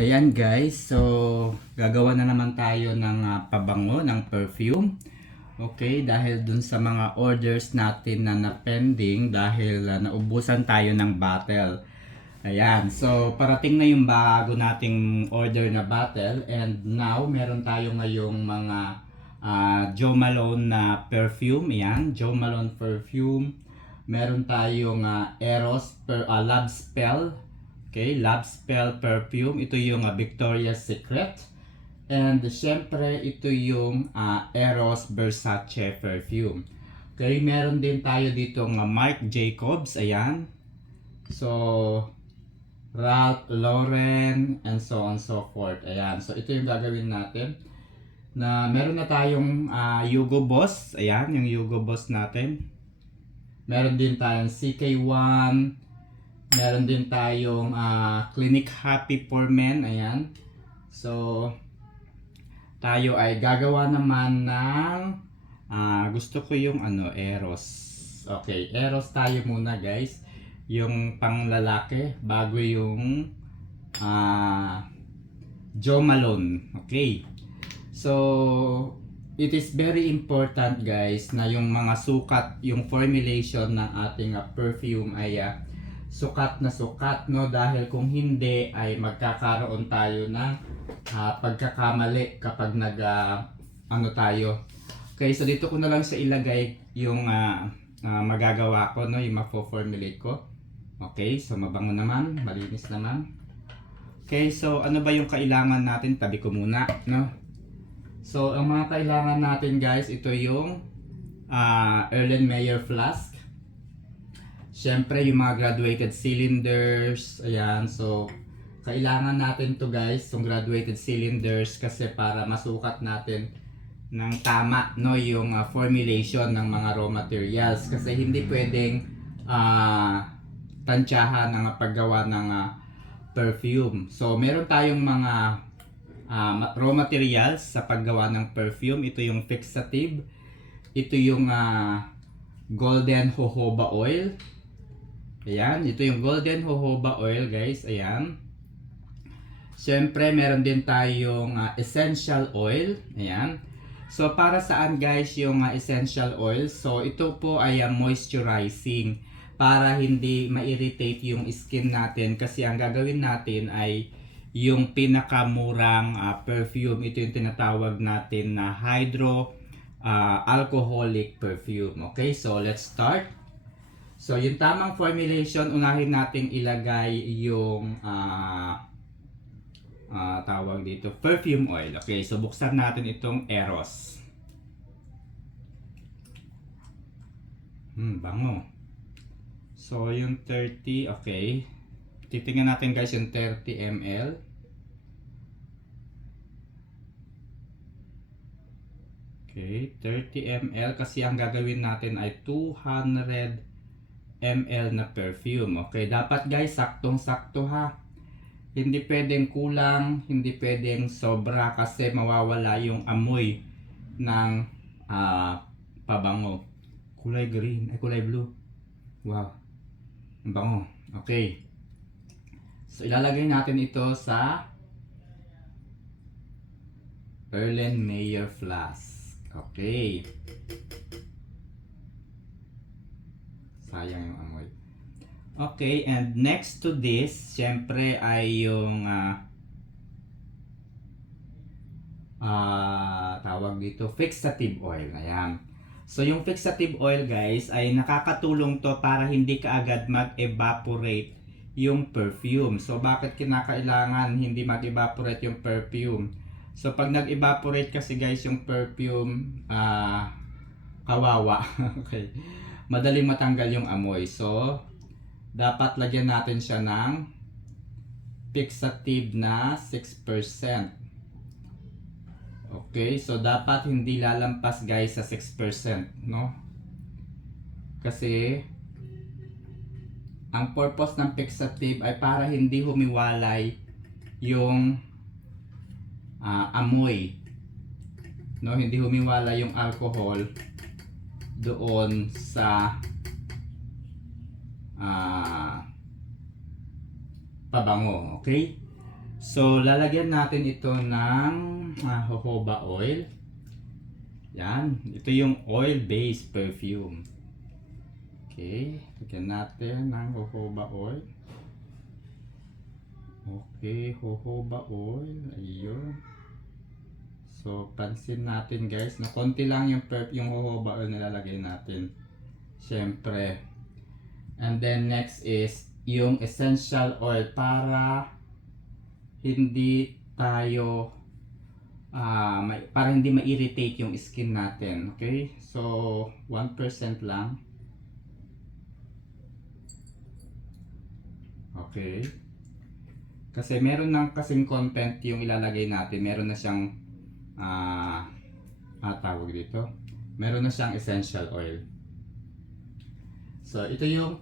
Ayan guys, so gagawa na naman tayo ng pabango, ng perfume. Okay, dahil dun sa mga orders natin na na-pending dahil naubusan tayo ng bottle. Ayan, so parating na yung bago nating order na bottle and now meron tayo ngayong mga Jo Malone na perfume. Ayan, Jo Malone perfume. Meron tayong Love Spell. Okay, Love Spell perfume. Ito yung Victoria's Secret. And syempre, ito yung Eros Versace perfume. Okay, meron din tayo dito Marc Jacobs. Ayan. So, Ralph Lauren and so on so forth. Ayan. So, ito yung gagawin natin. Na meron na tayong Hugo Boss. Ayan, yung Hugo Boss natin. Meron din tayong CK1. Meron din tayong Clinique Happy for Men. Ayan. So, tayo ay gagawa naman ng gusto ko yung Eros. Okay, Eros tayo muna guys. Yung panglalaki bago yung Jo Malone. Okay. So, it is very important guys na yung mga sukat, yung formulation ng ating perfume ay sukat na sukat, no, dahil kung hindi ay magkakaroon tayo ng pagkakamali kapag tayo. Okay, so dito ko na lang sa ilagay yung magagawa ko, no, yung mafo-formulate ko. Okay, so mabango naman, malinis naman. Okay, so ano ba yung kailangan natin? Tabi ko muna, no. So ang mga kailangan natin guys, ito yung Erlenmeyer flask. Siyempre yung mga graduated cylinders. Ayan, so kailangan natin to guys, yung graduated cylinders, kasi para masukat natin ng tama, no, yung formulation ng mga raw materials, kasi hindi pwedeng tansyahan ng paggawa ng perfume. So meron tayong mga raw materials sa paggawa ng perfume. Ito yung fixative, ito yung golden jojoba oil. Ayan, ito yung golden jojoba oil guys. Ayan. Siyempre, meron din tayong essential oil. Ayan. So, para saan guys yung essential oil? So, ito po ay moisturizing para hindi ma-irritate yung skin natin. Kasi ang gagawin natin ay yung pinakamurang perfume. Ito yung tinatawag natin na hydro alcoholic perfume. Okay, so let's start. So, yung tamang formulation, unahin natin ilagay yung tawag dito, perfume oil. Okay, so buksan natin itong Eros. Bango. So, yung 30, okay. Titingnan natin guys yung 30 ml. Okay, 30 ml kasi ang gagawin natin ay 200 ml na perfume. Okay, dapat guys saktong-sakto ha. Hindi pwedeng kulang, hindi pwedeng sobra kasi mawawala yung amoy ng pabango. Kulay green, ay kulay blue. Wow. Ang bango. Okay. So ilalagay natin ito sa Erlenmeyer flask. Okay. Sayang yung amoy. Okay, and next to this, syempre ay yung tawag dito, fixative oil. Ayan. So yung fixative oil guys ay nakakatulong to para hindi kaagad mag-evaporate yung perfume. So bakit kinakailangan hindi mag-evaporate yung perfume? So pag nag-evaporate kasi guys yung perfume, kawawa. Okay. Madaling matanggal yung amoy. So dapat lagyan natin siya ng fixative na 6%. Okay, so dapat hindi lalampas guys sa 6%, no? Kasi ang purpose ng fixative ay para hindi humiwalay yung amoy, no? Hindi humiwalay yung alcohol doon sa pabango. Okay? So, lalagyan natin ito ng jojoba oil. Yan. Ito yung oil-based perfume. Okay. Lagyan natin ng jojoba oil. Okay, jojoba oil. Ayun. So, pansin natin guys, na konti lang yung jojoba oil na lalagay natin. Siyempre. And then next is yung essential oil para hindi tayo para hindi ma-irritate yung skin natin. Okay? So, 1% lang. Okay. Kasi meron ng kasing content yung ilalagay natin. Meron na siyang tawag dito. Meron na siyang essential oil. So, ito yung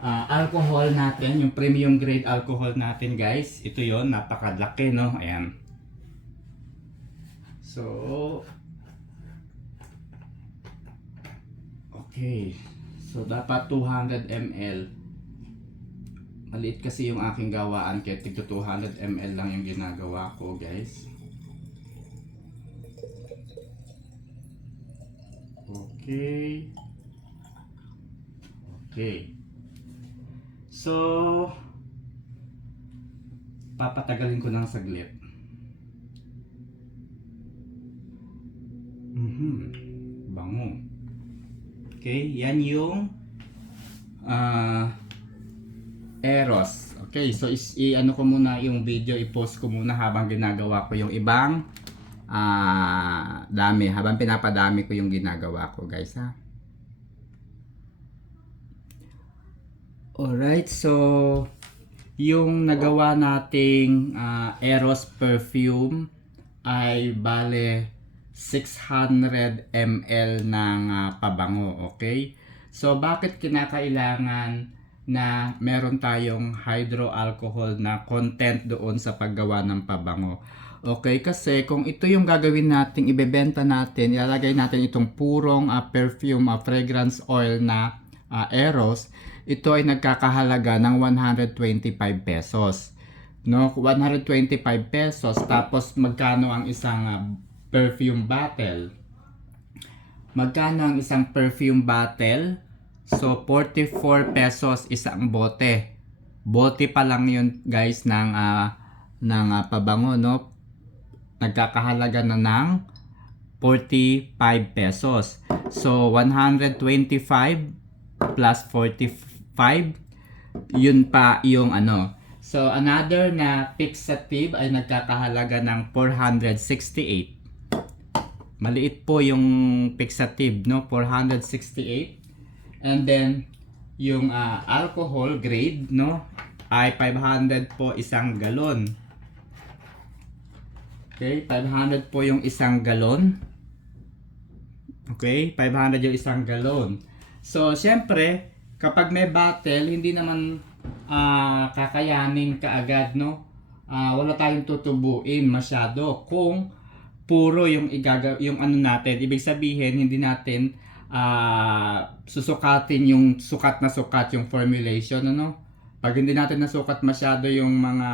alcohol natin, yung premium grade alcohol natin guys. Ito yon, napakalaki no. Ayan. So, okay. So, dapat 200 ml. Maliit kasi yung aking gawaan kaya tigto 200 ml lang yung ginagawa ko guys. Okay. Okay. So, papatagalin ko ng saglit. Bango. Okay, yan yung Eros. Okay, so i-ano ko muna yung video, i-post ko muna habang ginagawa ko yung ibang dami, habang pinapadami ko yung ginagawa ko guys ha. Alright, so yung nagawa nating Eros perfume ay bale 600 ml ng pabango, okay? So bakit kinakailangan na meron tayong hydroalcohol na content doon sa paggawa ng pabango? Okay, kasi kung ito yung gagawin natin, ibebenta natin, ilalagay natin itong purong perfume, fragrance oil na Eros, ito ay nagkakahalaga ng 125 pesos. No, 125 pesos, tapos magkano ang isang perfume bottle? Magkano ang isang perfume bottle? So 44 pesos isang bote. Bote pa lang 'yun, guys, ng pabango, no? Nagkakahalaga na ng 45 pesos. So 125 plus 45, yun pa yung ano. So another na fixative ay nagkakahalaga ng 468. Maliit po yung fixative, no? 468. And then yung alcohol grade, no, ay 500 po isang galon. Okay, 500 po yung isang galon. Okay, 500 yung isang galon. So syempre, kapag may bottle, hindi naman kakayanin kaagad, no? Wala tayong tutubuin masyado kung puro yung yung ano natin. Ibig sabihin, hindi natin susukatin yung sukat na sukat yung formulation, ano? Pag hindi natin nasukat masyado yung mga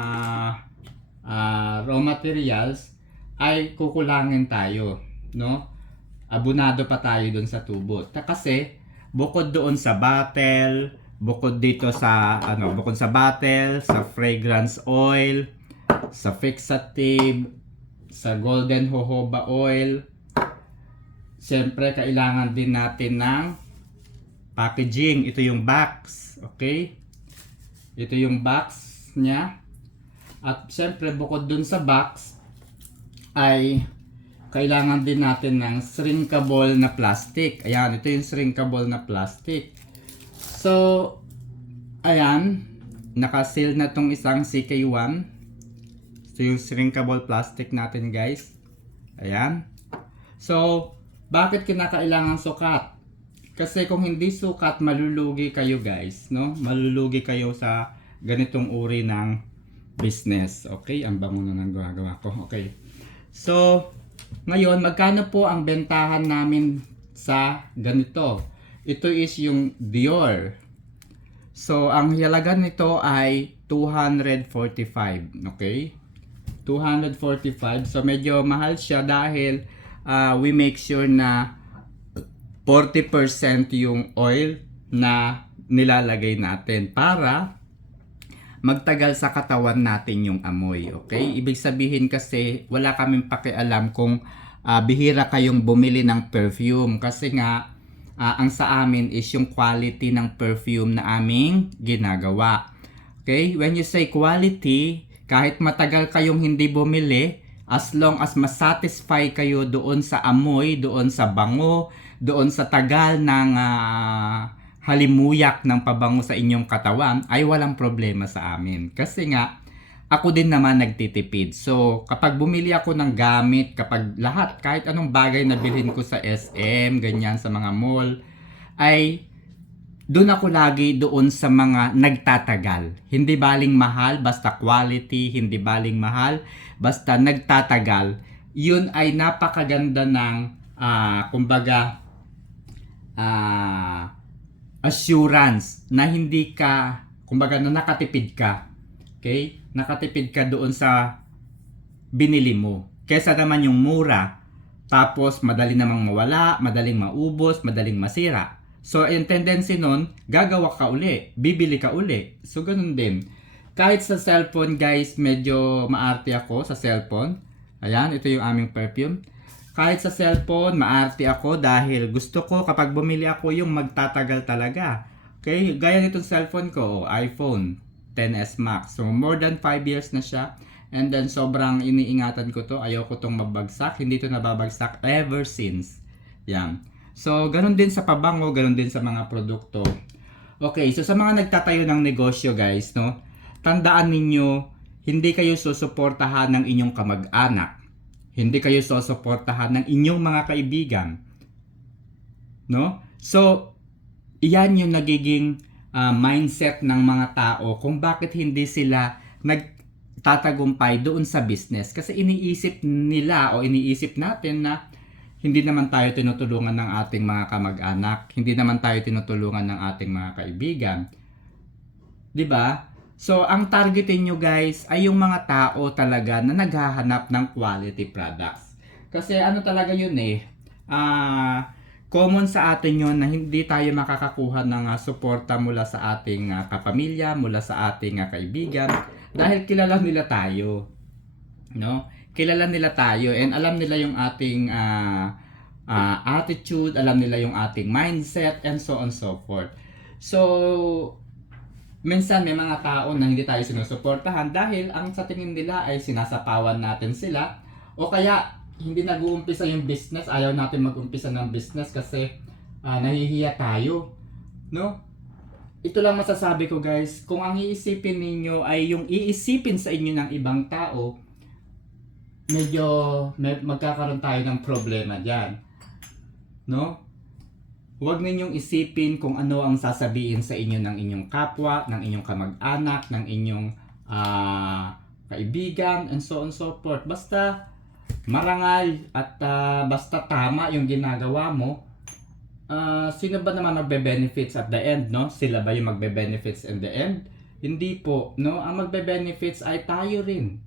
raw materials, ay kukulangin tayo, no? Abunado pa tayo doon sa tubo. Kasi bukod doon sa bottle, bukod dito sa bukod sa bottle, sa fragrance oil, sa fixative, sa golden jojoba oil, siyempre kailangan din natin ng packaging. Ito yung box, okay? Ito yung box niya. At siyempre bukod dun sa box ay kailangan din natin ng shrinkable na plastic. Ayan, ito yung shrinkable na plastic. So, ayan, naka-seal na tong isang CK1. Ito yung shrinkable plastic natin, guys. Ayan. So, bakit kinakailangan sukat? Kasi kung hindi sukat, malulugi kayo, guys, no? Malulugi kayo sa ganitong uri ng business. Okay? Ang bango na ng gagawa ko. Okay. So, ngayon, magkano po ang bentahan namin sa ganito? Ito is yung Dior. So, ang halaga nito ay 245. Okay? 245. So medyo mahal siya dahil we make sure na 40% yung oil na nilalagay natin para magtagal sa katawan natin yung amoy. Okay? Ibig sabihin kasi wala kaming pakialam kung bihira kayong bumili ng perfume kasi nga ang sa amin is yung quality ng perfume na aming ginagawa. Okay? When you say quality, kahit matagal kayong hindi bumili, as long as masatisfy kayo doon sa amoy, doon sa bango, doon sa tagal ng halimuyak ng pabango sa inyong katawan, ay walang problema sa amin. Kasi nga, ako din naman nagtitipid. So, kapag bumili ako ng gamit, kapag lahat, kahit anong bagay na bilhin ko sa SM, ganyan, sa mga mall, ay doon ako lagi doon sa mga nagtatagal. Hindi baling mahal, basta quality, hindi baling mahal, basta nagtatagal. Yun ay napakaganda ng, kumbaga, assurance na hindi ka, kumbaga, na nakatipid ka. Okay? Nakatipid ka doon sa binili mo. Kesa naman yung mura, tapos madali namang mawala, madaling maubos, madaling masira. So, yung tendency nun, gagawa ka uli, bibili ka uli. So, ganun din. Kahit sa cellphone, guys, medyo maarte ako sa cellphone. Ayan, ito yung aming perfume. Kahit sa cellphone, maarte ako dahil gusto ko kapag bumili ako yung magtatagal talaga. Okay, gaya nitong cellphone ko, iPhone XS Max. So, more than 5 years na siya. And then, sobrang iniingatan ko to. Ayaw ko tong mabagsak. Hindi to nababagsak ever since. Yan. So, ganun din sa pabango, ganun din sa mga produkto. Okay, so sa mga nagtatayo ng negosyo, guys, no? Tandaan ninyo, hindi kayo susuportahan ng inyong kamag-anak. Hindi kayo susuportahan ng inyong mga kaibigan. No? So, iyan yung nagiging mindset ng mga tao kung bakit hindi sila nagtatagumpay doon sa business. Kasi iniisip nila o iniisip natin na hindi naman tayo tinutulungan ng ating mga kamag-anak, hindi naman tayo tinutulungan ng ating mga kaibigan. 'Di ba? So, ang targetin nyo guys ay yung mga tao talaga na naghahanap ng quality products. Kasi ano talaga yun common sa atin yun na hindi tayo makakakuha ng suporta mula sa ating kapamilya, mula sa ating kaibigan dahil kilala nila tayo. No? Kilala nila tayo and alam nila yung ating attitude, alam nila yung ating mindset and so on so forth. So, minsan may mga tao na hindi tayo sinusuportahan dahil ang sa tingin nila ay sinasapawan natin sila o kaya hindi nag-uumpisa yung business, ayaw natin mag-umpisa ng business kasi nahihiya tayo. No? Ito lang masasabi ko guys, kung ang iisipin ninyo ay yung iisipin sa inyo ng ibang tao, medyo magkakaroon tayo ng problema dyan. No? Huwag ninyong isipin kung ano ang sasabihin sa inyo ng inyong kapwa, ng inyong kamag-anak, ng inyong kaibigan, and so on so forth. Basta marangal at basta tama yung ginagawa mo, sino ba naman magbe-benefits at the end, no? Sila ba yung magbe-benefits in the end? Hindi po, no? Ang magbe-benefits ay tayo rin.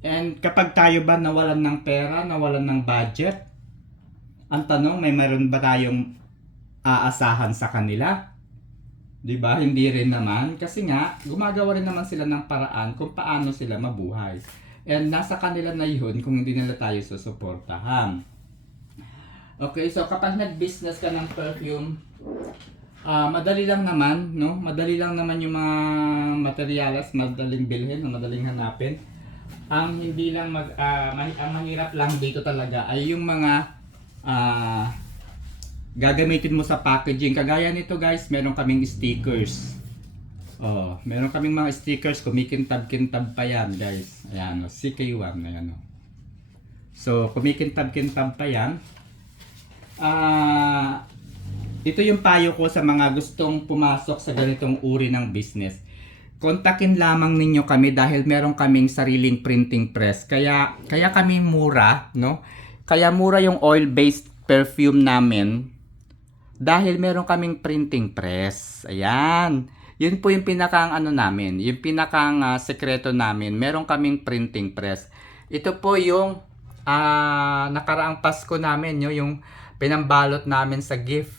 And kapag tayo ba nawalan ng pera, nawalan ng budget, ang tanong, may meron ba tayong aasahan sa kanila? 'Di ba? Hindi rin naman kasi nga gumagawa rin naman sila ng paraan kung paano sila mabuhay. And nasa kanila na 'yun kung hindi nila tayo susuportahan. Okay, so kapag nag-business ka ng perfume, madali lang naman, no? Madali lang naman yung mga materyales, madaling bilhin, madaling hanapin. Ang hindi lang ang mahirap lang dito talaga ay yung mga gagamitin mo sa packaging. Kagaya nito guys, meron kaming stickers. Meron kaming mga stickers, kumikintab-kintab pa yan guys. Ayan, CK1 ayan. So, kumikintab-kintab pa yan. Ito yung payo ko sa mga gustong pumasok sa ganitong uri ng business. Kontakin lamang ninyo kami dahil meron kaming sariling printing press. Kaya kami mura, no? Kaya mura yung oil-based perfume namin dahil meron kaming printing press. Ayan. Yun po yung pinakang ano namin, yung pinakang sekreto namin. Meron kaming printing press. Ito po yung nakaraang Pasko namin, yung pinambalot namin sa gift.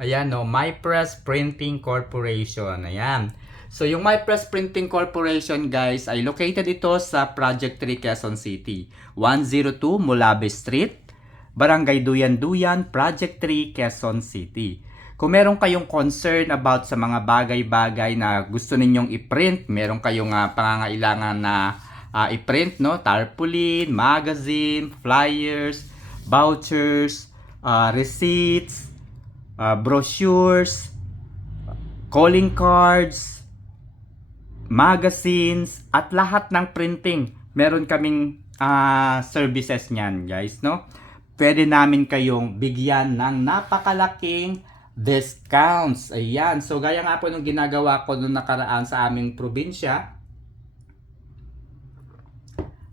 Ayan, no, MyPress Printing Corporation. Ayan. So, yung MyPress Printing Corporation, guys, ay located ito sa Project 3 Quezon City. 102 Mulabe Street, Barangay Duyan-Duyan, Project 3 Quezon City. Kung meron kayong concern about sa mga bagay-bagay na gusto ninyong i-print, meron kayong pangangailangan na i-print, no? Tarpaulin, magazine, flyers, vouchers, receipts, brochures, calling cards, magazines, at lahat ng printing. Meron kaming services niyan, guys, no? Pwede namin kayong bigyan ng napakalaking discounts. Ayan. So, gaya nga po nung ginagawa ko nung nakaraan sa aming probinsya,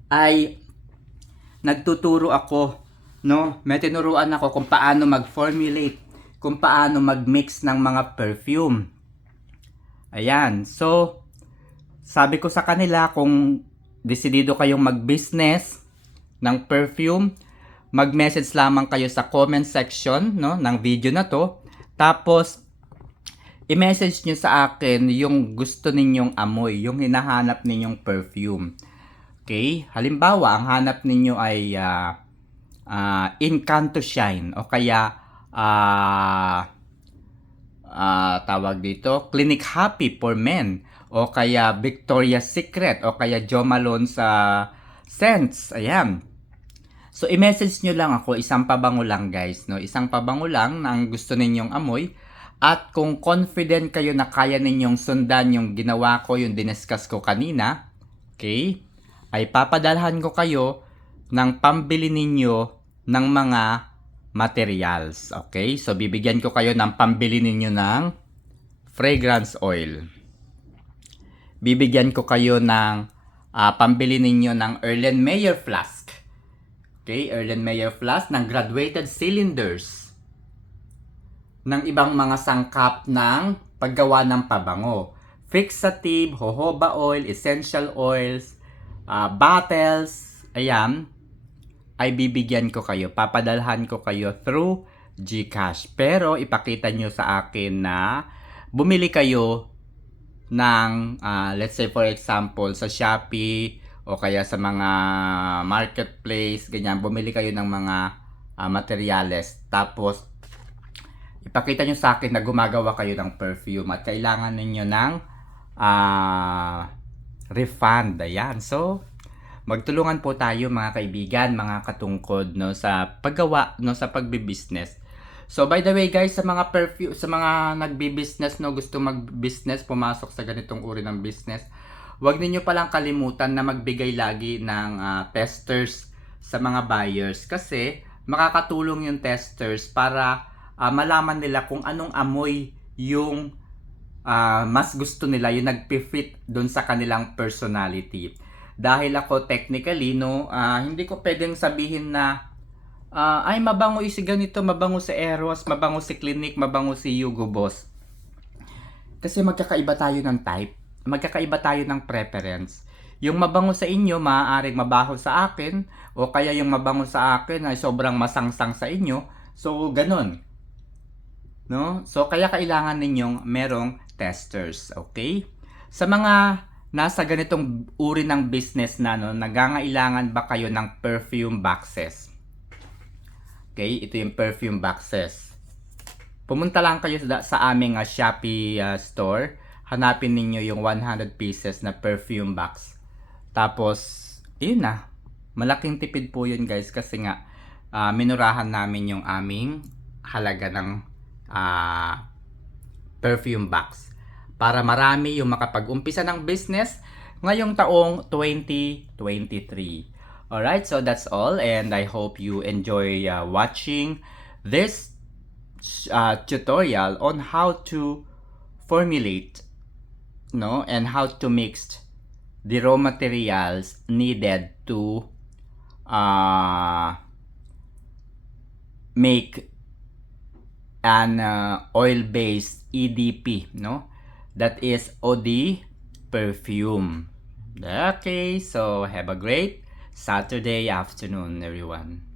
ay nagtuturo ako, no? May tinuruan ako kung paano mag-formulate, kung paano mag-mix ng mga perfume. Ayan. So, sabi ko sa kanila, kung desidido kayong mag-business ng perfume, mag-message lamang kayo sa comment section, no, ng video na to. Tapos, i-message nyo sa akin yung gusto ninyong amoy, yung hinahanap ninyong perfume. Okay? Halimbawa, ang hanap ninyo ay Encanto Shine o kaya tawag dito, Clinic Happy for Men o kaya Victoria's Secret o kaya Jo Malone sa Scents. Ayan. So, i-message nyo lang ako, isang pabango lang, guys, no? Isang pabango lang ng gusto ninyong amoy. At kung confident kayo na kaya ninyong sundan yung ginawa ko, yung diniscuss ko kanina, okay, ay papadalhan ko kayo ng pambili ninyo ng mga materials. Okay? So, bibigyan ko kayo ng pambili ninyo ng fragrance oil. Bibigyan ko kayo ng pambili ninyo ng Erlenmeyer flask. Okay, Erlenmeyer flask ng graduated cylinders ng ibang mga sangkap ng paggawa ng pabango. Fixative, jojoba oil, essential oils, bottles, ayan, ay bibigyan ko kayo. Papadalhan ko kayo through GCash. Pero ipakita nyo sa akin na bumili kayo ng, let's say for example, sa Shopee, o kaya sa mga marketplace, ganyan, bumili kayo ng mga materyales. Tapos, ipakita nyo sa akin na gumagawa kayo ng perfume at kailangan ninyo ng refund. Ayan. So, magtulungan po tayo mga kaibigan, mga katungkod, no, sa paggawa, no, sa pagbi-business. So, by the way guys, sa mga perfume, sa mga nagbi-business, no, gusto mag-business, pumasok sa ganitong uri ng business, huwag ninyo palang kalimutan na magbigay lagi ng testers sa mga buyers kasi makakatulong yung testers para malaman nila kung anong amoy yung mas gusto nila, yung nagpi-fit doon sa kanilang personality. Dahil ako technically, no, hindi ko pwedeng sabihin na ay mabango si ganito, mabango si Eros, mabango si Clinic, mabango si Hugo Boss. Kasi magkakaiba tayo ng type. Magkakaiba tayo ng preference. Yung mabango sa inyo, maaaring mabaho sa akin, o kaya yung mabango sa akin ay sobrang masangsang sa inyo. So, ganun. No? So, kaya kailangan ninyong merong testers. Okay? Sa mga nasa ganitong uri ng business na, no, nagangailangan ba kayo ng perfume boxes? Okay? Ito yung perfume boxes. Pumunta lang kayo sa aming Shopee store. Hanapin ninyo yung 100 pieces na perfume box. Tapos, yun na. Malaking tipid po yun guys kasi nga minurahan namin yung aming halaga ng perfume box. Para marami yung makapag-umpisa ng business ngayong taong 2023. Alright, so that's all and I hope you enjoy watching this tutorial on how to formulate, no, and how to mix the raw materials needed to make an oil-based EDP, no, That is OD Perfume. Okay, so have a great Saturday afternoon, everyone.